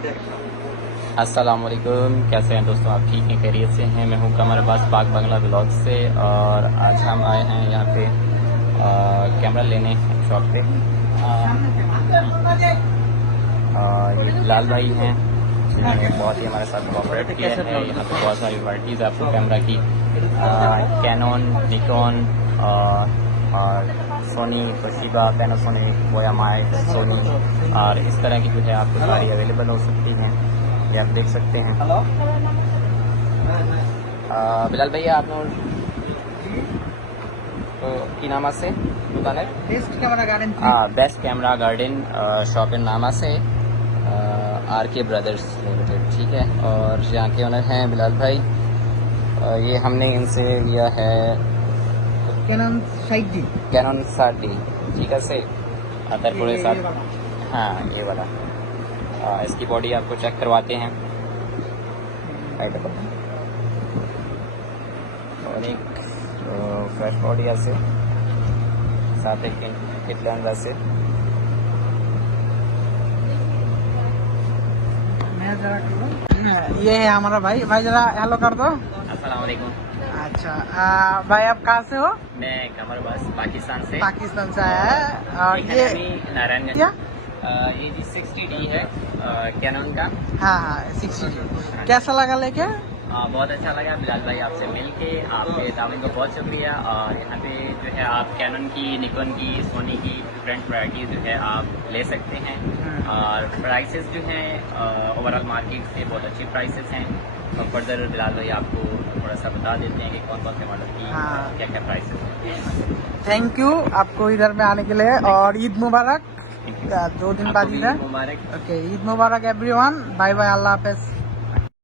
अस्सलाम वालेकुम, कैसे हैं दोस्तों? आप ठीक हैं, खैरियत से हैं? मैं हूं कमर अब्बास पाक बंगला ब्लॉग से, और आज हम आए हैं यहाँ पे कैमरा लेने शॉप पे। ये बिलाल भाई हैं जिन्होंने बहुत ही हमारे साथ कोऑपरेट किया है। यहाँ पे बहुत सारी वैराइटीज़ आपको कैमरा की, कैनन, निकॉन और सोनी, तोशिबा, पैनासोनिक, बोयामाई, सोनी और इस तरह की जो है आपको सारी अवेलेबल हो सकती हैं। ये आप देख सकते हैं। बिलाल भैया आपने तो की नाम से दुकान है best camera garden shop in नामा से RK ब्रदर्स लिमिटेड, ठीक है। और यहाँ के ओनर हैं बिलाल भाई। ये हमने इनसे लिया है कैनन 60, ठीक है से अतर पूरे साथ। हाँ, ये वाला इसकी बॉडी आपको चेक करवाते हैं। और एक फ्रेश बॉडी আছে, साथ एक किट लेंस আছে। ये है हमारा भाई। भाई जरा हेलो कर दो। अस्सलाम वालेकुम। अच्छा भाई आप कहाँ से हो? मैं कमर अब्बास पाकिस्तान से आया है। और ये नारायणगंज। क्या? ये जी 60D है कैनन का। हाँ 60। कैसा लगा लेके? बहुत अच्छा लगा बिलाल भाई आपसे मिलके। आपके दावत को बहुत शुक्रिया। और यहाँ पे जो है आप कैनन की, निकॉन की, सोनी की डिफरेंट वैरायटी जो है आप ले सकते हैं। और प्राइसेस जो हैं ओवरऑल मार्केट से बहुत अच्छी प्राइसेस हैं। और फर्दर बिलाल भाई आपको थोड़ा सा बता देते हैं कि कौन कौन से मॉडल की क्या क्या प्राइसेस हैं। थैंक यू आपको इधर में आने के लिए, और ईद मुबारक। 2 दिन बाद ईद है। मुबारक। ओके, ईद मुबारक एवरीवन। बाय बाय, अल्लाह हाफिज।